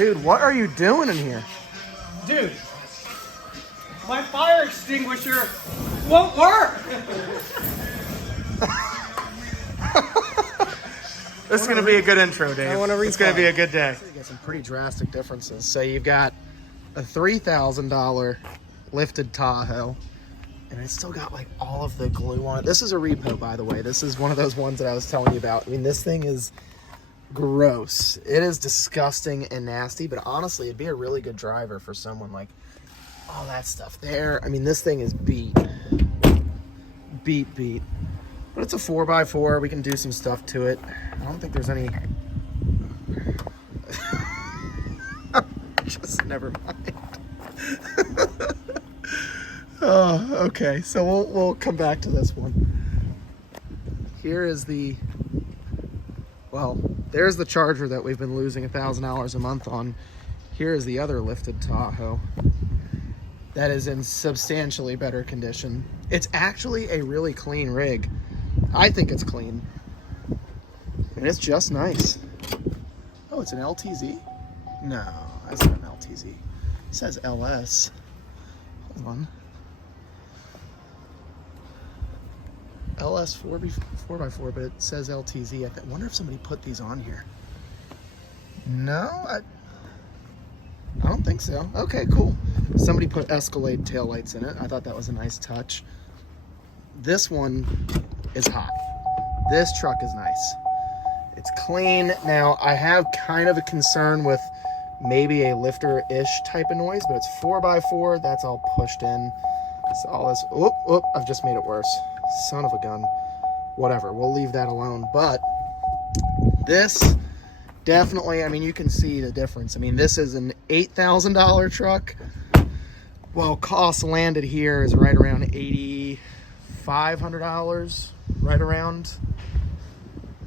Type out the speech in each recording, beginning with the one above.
Dude, what are you doing in here? Dude, my fire extinguisher won't work. This is going to be a good intro, Dave. It's going to be a good day. You got some pretty drastic differences. So you've got a $3,000 lifted Tahoe, and it's still got like all of the glue on it. This is a repo, by the way. This is one of those ones that I was telling you about. I mean, this thing is gross. It is disgusting and nasty, but honestly, it'd be a really good driver for someone like all that stuff there. I mean, this thing is beat. But it's a 4x4. We can do some stuff to it. I don't think there's any... Just never mind. Oh, okay. So we'll come back to this one. Here is the... Well, there's the Charger that we've been losing $1,000 a month on. Here is the other lifted Tahoe that is in substantially better condition. It's actually a really clean rig. I think it's clean. And it's just nice. Oh, it's an LTZ? No, that's not an LTZ. It says LS. Hold on. LS 4x4, but it says LTZ. I wonder if somebody put these on here. No, I don't think so. Okay, cool. Somebody put Escalade taillights in it. I thought that was a nice touch. This one is hot. This truck is nice. It's clean. Now, I have kind of a concern with maybe a lifter-ish type of noise, but it's 4x4. That's all pushed in. So all this... Oop, I've just made it worse. Son of a gun. Whatever, we'll leave that alone. But this definitely, I mean, you can see the difference. I mean, this is an $8,000 truck. Well, cost landed here is right around $8,500, right around.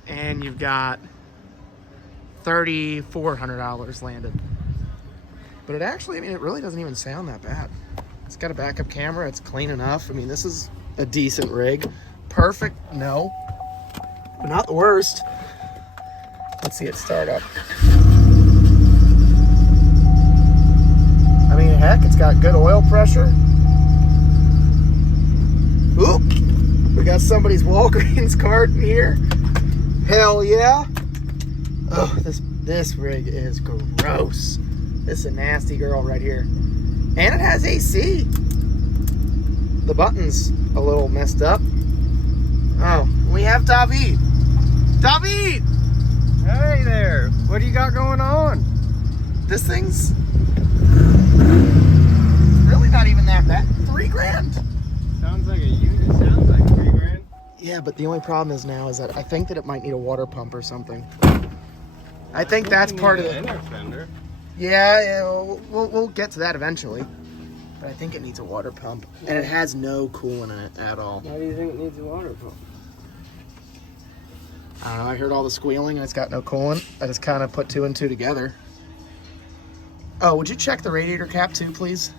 And you've got $3,400 landed. But it actually, I mean, it really doesn't even sound that bad. It's got a backup camera. It's clean enough. I mean, this is a decent rig. Perfect? No. But not the worst. Let's see it start up. I mean, heck, it's got good oil pressure. Oop! We got somebody's Walgreens card in here. Hell yeah! Oh, this rig is gross. This is a nasty girl right here. And it has AC. The button's a little messed up. Oh, we have David. David! Hey there. What do you got going on? This thing's really not even that bad. $3,000. Sounds like a unit. Sounds like $3,000. Yeah, but the only problem is now is that I think that it might need a water pump or something. I think that's part of the inner fender. Yeah, we'll get to that eventually. But I think it needs a water pump, and it has no coolant in it at all. Why do you think it needs a water pump? I don't know. I heard all the squealing, and it's got no coolant. I just kind of put two and two together. Oh, would you check the radiator cap too, please?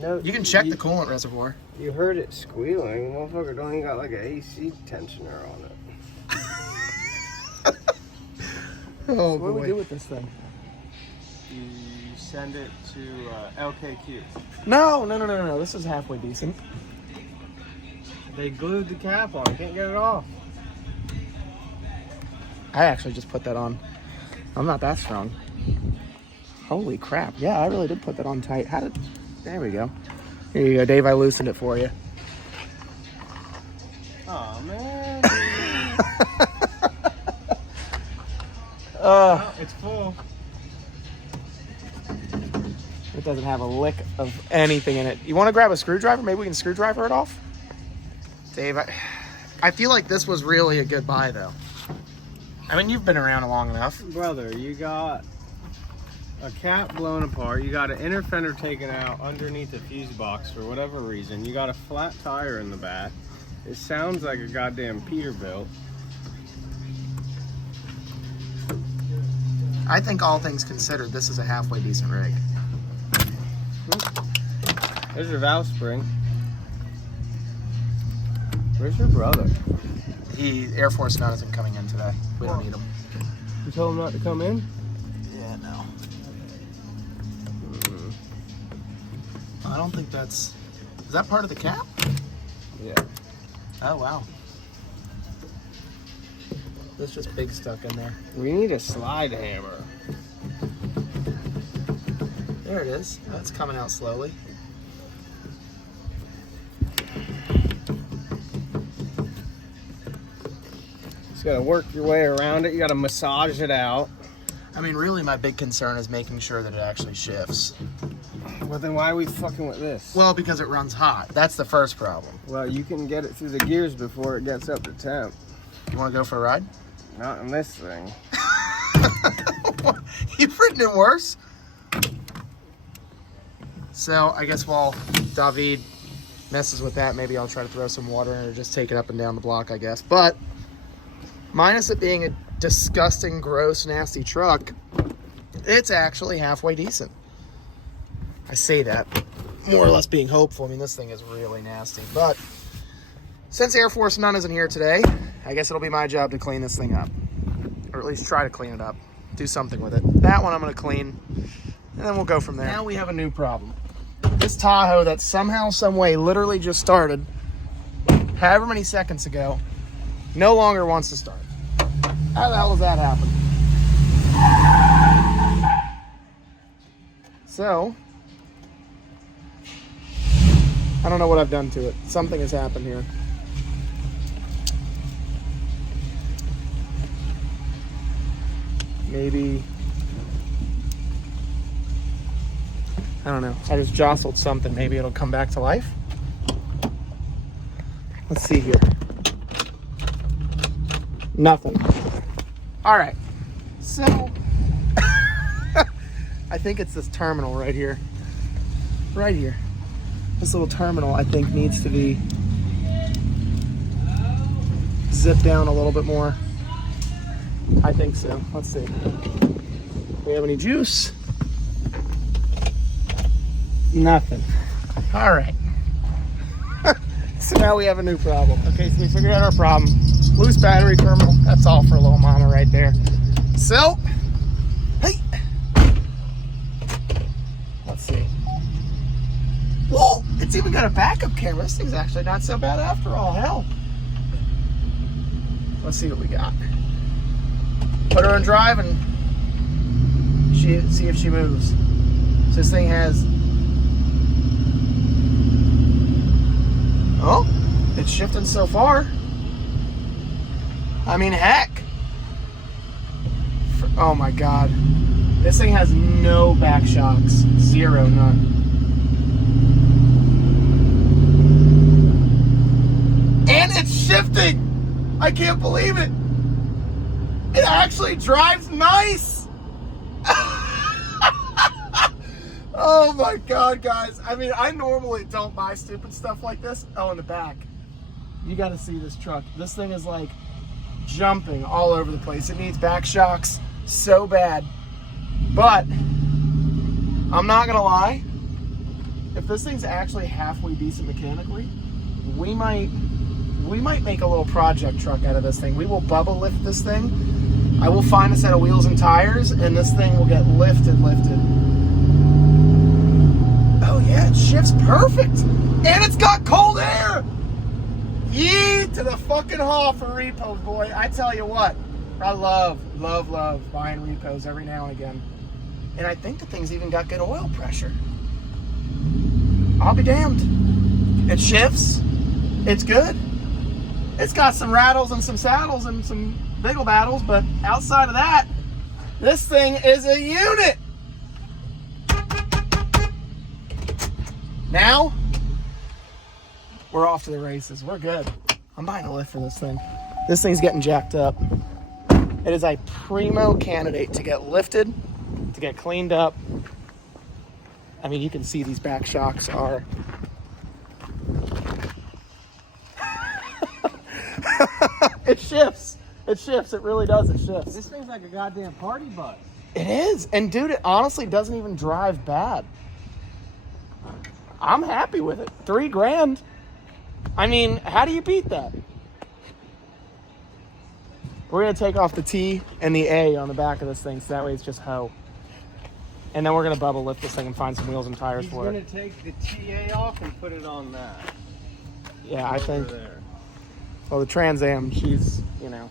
No. You can check the coolant reservoir. You heard it squealing. Motherfucker don't even got like an AC tensioner on it. Oh, What do boy. we do with this thing? You send it to LKQ. No. This is halfway decent. They glued the cap on. Can't get it off. I actually just put that on. I'm not that strong. Holy crap. Yeah, I really did put that on tight. There we go. Here you go, Dave. I loosened it for you. Oh man. Oh, It's full. it doesn't have a lick of anything in it. You want to grab a screwdriver? Maybe we can screwdriver it off? Dave, I feel like this was really a good buy, though. I mean, you've been around long enough. Brother, you got a cap blown apart. You got an inner fender taken out underneath the fuse box for whatever reason. You got a flat tire in the back. It sounds like a goddamn Peterbilt. I think all things considered, this is a halfway decent rig. There's your valve spring. Where's your brother? Air Force None isn't coming in today. We don't need him. You told him not to come in? Yeah, no. don't think that's... Is that part of the cap? Yeah. Oh, wow. There's just big stuck in there. We need a slide hammer. There it is. That's coming out slowly. Just gotta work your way around it. You gotta massage it out. I mean, really, my big concern is making sure that it actually shifts. Well, then why are we fucking with this? Well, because it runs hot. That's the first problem. Well, you can get it through the gears before it gets up to temp. You want to go for a ride? Not in this thing. You've ridden it worse. So I guess while David messes with that, maybe I'll try to throw some water in it or just take it up and down the block, I guess. But minus it being a disgusting, gross, nasty truck, it's actually halfway decent. I say that more or less being hopeful. I mean, this thing is really nasty. But since Air Force None isn't here today, I guess it'll be my job to clean this thing up. Or at least try to clean it up. Do something with it. That one I'm going to clean, and then we'll go from there. Now we have a new problem. This Tahoe that somehow, some way, literally just started however many seconds ago, no longer wants to start. How the hell does that happen? So, I don't know what I've done to it. Something has happened here. Maybe, I don't know. I just jostled something. Maybe it'll come back to life. Let's see here. Nothing. All right. So, I think it's this terminal right here. Right here. This little terminal, I think, needs to be zipped down a little bit more. I think so. Let's see. Do we have any juice? Nothing. All right. So now we have a new problem. Okay, so we figured out our problem. Loose battery terminal. That's all for little mama right there. So, hey. Let's see. Whoa, it's even got a backup camera. This thing's actually not so bad after all. Hell. Let's see what we got. Put her in drive and see if she moves. So this thing has... Oh, it's shifting so far. I mean, heck. Oh my God. This thing has no back shocks. Zero, none. And it's shifting. I can't believe it. It actually drives nice. Oh my God, guys. I mean, I normally don't buy stupid stuff like this. Oh, in the back. You got to see this truck. This thing is like jumping all over the place. It needs back shocks so bad. But I'm not going to lie. If this thing's actually halfway decent mechanically, we might make a little project truck out of this thing. We will bubble lift this thing. I will find a set of wheels and tires, and this thing will get lifted. Oh yeah, it shifts perfect. And it's got cold air. Yee to the fucking haul for repos, boy. I tell you what, I love buying repos every now and again. And I think the thing's even got good oil pressure. I'll be damned. It shifts. It's good. It's got some rattles and some saddles and some biggle battles, but outside of that, this thing is a unit. Now, we're off to the races. We're good. I'm buying a lift for this thing. This thing's getting jacked up. It is a primo candidate to get lifted, to get cleaned up. I mean, you can see these back shocks are... It shifts. It shifts. It really does. It shifts. This thing's like a goddamn party bus. It is. And dude, it honestly doesn't even drive bad. I'm happy with it. $3,000. I mean, how do you beat that? We're going to take off the T and the A on the back of this thing, so that way it's just hoe. And then we're gonna bubble lift this thing and find some wheels and tires He's for gonna it. take the TA off and put it on that. Yeah, I Over think. there. Well, the Trans Am, she's, you know,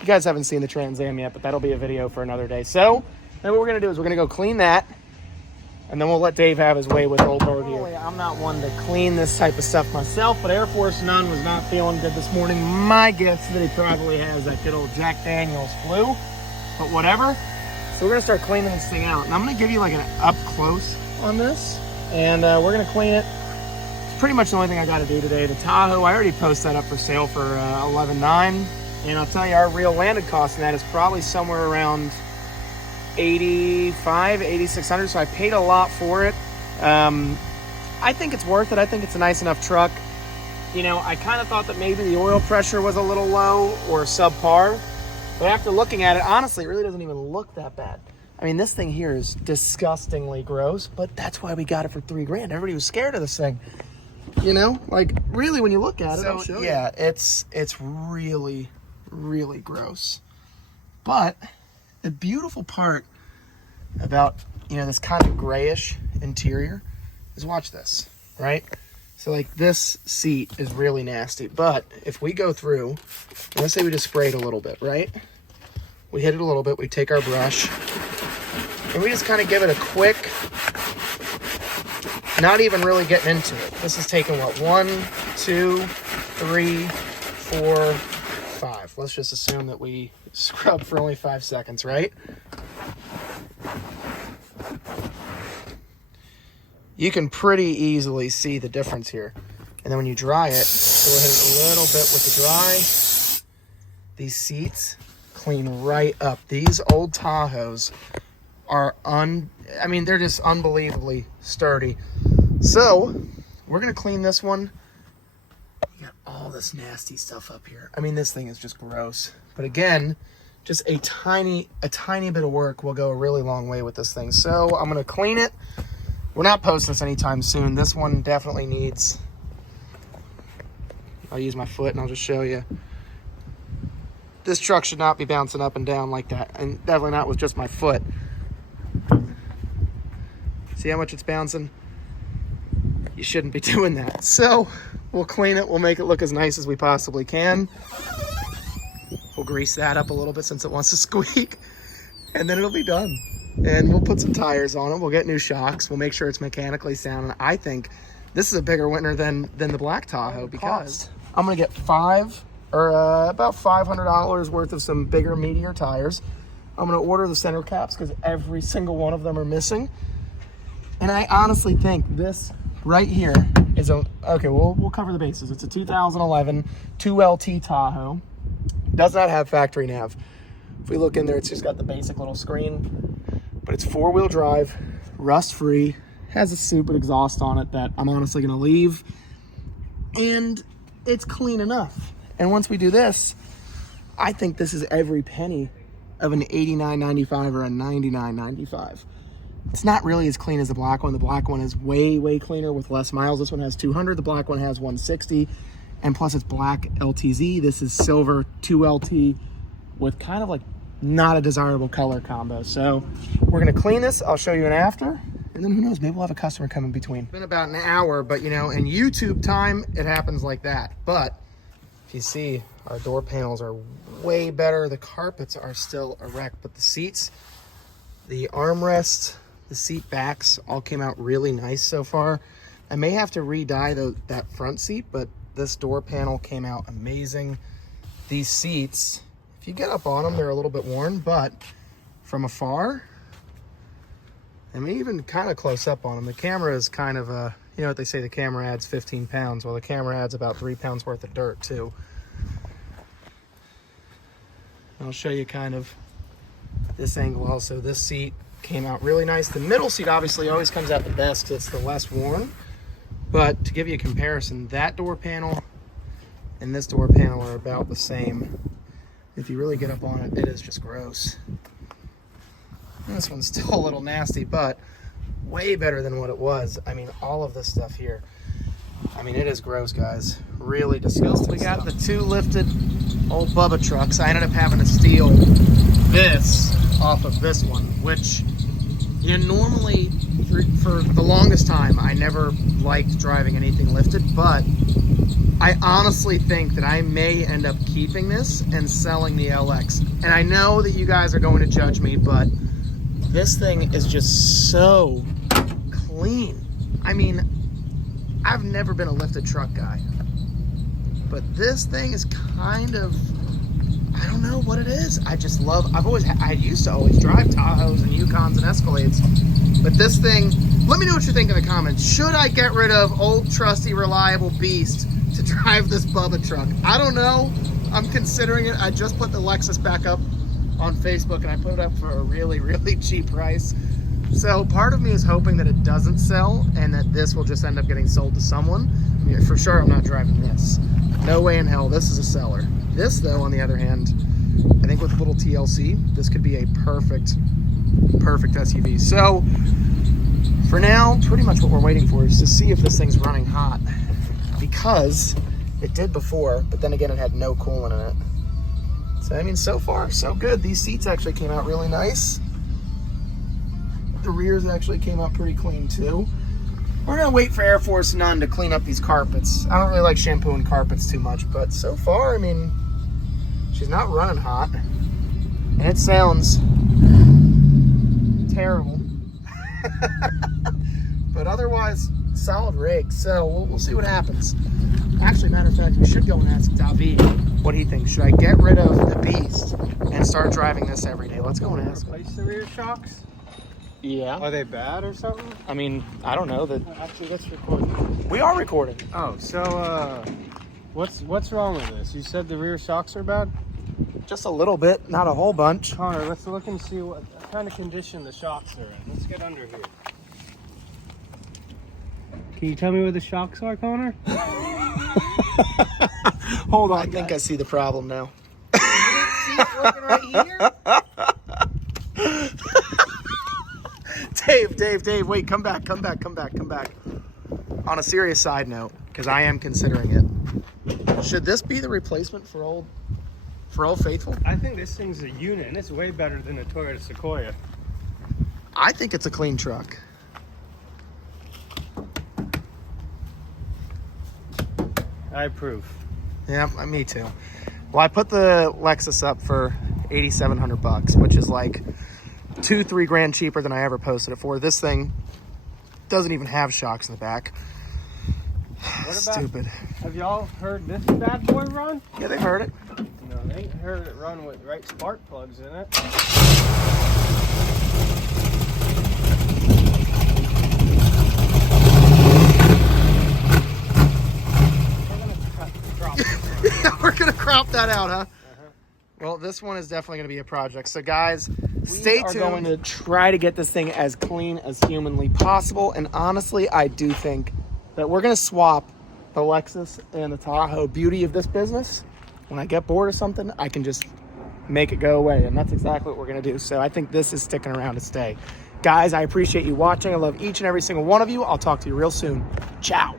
you guys haven't seen the Trans Am yet, but that'll be a video for another day. So then what we're gonna do is we're gonna go clean that, and then we'll let Dave have his way with old Bird here. I'm not one to clean this type of stuff myself, but Air Force None was not feeling good this morning. My guess is that he probably has that good old Jack Daniels flu, but whatever. So we're gonna start cleaning this thing out, and I'm gonna give you like an up close on this, and we're gonna clean it. It's pretty much the only thing I got to do today. The Tahoe, I already posted that up for sale for $11,900, and I'll tell you, our real landed cost in that is probably somewhere around $8,500, $8,600. So I paid a lot for it. I think it's worth it. I think it's a nice enough truck. You know, I kind of thought that maybe the oil pressure was a little low or subpar. But after looking at it, honestly, it really doesn't even look that bad. I mean, this thing here is disgustingly gross, but that's why we got it for $3,000. Everybody was scared of this thing. You know, like really, when you look at it, I'll show you. It's really, really gross. But the beautiful part about, you know, this kind of grayish interior is, watch this, right? So like this seat is really nasty, but if we go through, let's say we just sprayed a little bit, right? We hit it a little bit, we take our brush, and we just kind of give it a quick, not even really getting into it. This is taking what, 1, 2, 3, 4, 5. Let's just assume that we scrub for only 5 seconds, right? You can pretty easily see the difference here. And then when you dry it, so we'll hit it a little bit with the dry. These seats clean right up. These old Tahoes are they're just unbelievably sturdy. So we're gonna clean this one. We got all this nasty stuff up here. I mean, this thing is just gross. But again, just a tiny bit of work will go a really long way with this thing. So I'm gonna clean it. We're not posting this anytime soon. This one definitely needs, I'll use my foot and I'll just show you. This truck should not be bouncing up and down like that, and definitely not with just my foot. See how much it's bouncing? You shouldn't be doing that. So we'll clean it. We'll make it look as nice as we possibly can. We'll grease that up a little bit since it wants to squeak, and then it'll be done. And we'll put some tires on it. We'll get new shocks. We'll make sure it's mechanically sound. And I think this is a bigger winner than the black Tahoe, because I'm gonna get about $500 worth of some bigger, meatier tires. I'm gonna order the center caps because every single one of them are missing. And I honestly think this right here is we'll cover the bases. It's a 2011 2LT Tahoe. Does not have factory nav. If we look in there, it's just got the basic little screen. But it's 4-wheel drive, rust-free, has a stupid exhaust on it that I'm honestly gonna leave, and it's clean enough. And once we do this, I think this is every penny of an $89.95 or a $99.95. It's not really as clean as the black one. The black one is way, way cleaner with less miles. This one has 200, the black one has 160, and plus it's black LTZ. This is silver 2LT with kind of like not a desirable color combo. So we're gonna clean this. I'll show you an after, and then who knows, maybe we'll have a customer come in between. It's been about an hour, but you know, in YouTube time, it happens like that. But if you see, our door panels are way better. The carpets are still erect, but the seats, the armrest, the seat backs all came out really nice so far. I may have to re-dye that front seat, but this door panel came out amazing. These seats, if you get up on them, they're a little bit worn, but from afar, I mean, even kind of close up on them, the camera is kind of you know what they say, the camera adds 15 pounds. Well, the camera adds about 3 pounds worth of dirt too. I'll show you kind of this angle also. This seat came out really nice. The middle seat obviously always comes out the best because it's the less worn. But to give you a comparison, that door panel and this door panel are about the same. If you really get up on it, it is just gross. And this one's still a little nasty, but way better than what it was. I mean, all of this stuff here, I mean, it is gross, guys. Really disgusting. We got the 2 lifted old Bubba trucks. I ended up having to steal this off of this one, which You know, normally for the longest time, I never liked driving anything lifted, but I honestly think that I may end up keeping this and selling the LX. And I know that you guys are going to judge me, but this thing is just so clean. I mean, I've never been a lifted truck guy, but this thing is kind of, I don't know what it is. I just love, I used to always drive Tahoes and Yukons and Escalades, but this thing, let me know what you think in the comments. Should I get rid of old, trusty, reliable beast to drive this Bubba truck? I don't know. I'm considering it. I just put the Lexus back up on Facebook and I put it up for a really, really cheap price. So part of me is hoping that it doesn't sell and that this will just end up getting sold to someone. I mean, for sure, I'm not driving this. No way in hell this is a seller. This, though, on the other hand, I think with a little TLC, this could be a perfect SUV. So for now, pretty much what we're waiting for is to see if this thing's running hot, because it did before, but then again, it had no coolant in it. So, I mean, so far, so good. These seats actually came out really nice. The rears actually came out pretty clean too. We're gonna wait for Air Force None to clean up these carpets. I don't really like shampooing carpets too much, but so far, I mean, she's not running hot. And it sounds terrible. But otherwise, solid rig. So we'll see what happens. Actually, matter of fact, we should go and ask David what he thinks. Should I get rid of the Beast and start driving this every day? Let's go and ask him. Replace the rear shocks? Yeah. Are they bad or something? I mean, I don't know. Actually, let's record. We are recording. Oh, so what's wrong with this? You said the rear shocks are bad? Just a little bit, not a whole bunch. Connor, let's look and see what kind of condition the shocks are in. Let's get under here. Can you tell me where the shocks are, Connor? Hold on. I think I see the problem now. Looking right here. Dave, wait, come back. On a serious side note, because I am considering it. Should this be the replacement for Old Faithful? I think this thing's a unit, and it's way better than a Toyota Sequoia. I think it's a clean truck. I approve. Yeah, me too. Well, I put the Lexus up for $8,700, which is like $2-3 grand cheaper than I ever posted it for. This thing doesn't even have shocks in the back. What about, stupid. Have y'all heard this bad boy run? Yeah, they've heard it. No, they ain't heard it run with right spark plugs in it. We're gonna crop that out, huh? Well, this one is definitely gonna be a project. So guys, stay tuned. We are going to try to get this thing as clean as humanly possible. And honestly, I do think that we're gonna swap the Lexus and the Tahoe. Beauty of this business, when I get bored of something, I can just make it go away. And that's exactly what we're gonna do. So I think this is sticking around to stay. Guys, I appreciate you watching. I love each and every single one of you. I'll talk to you real soon. Ciao.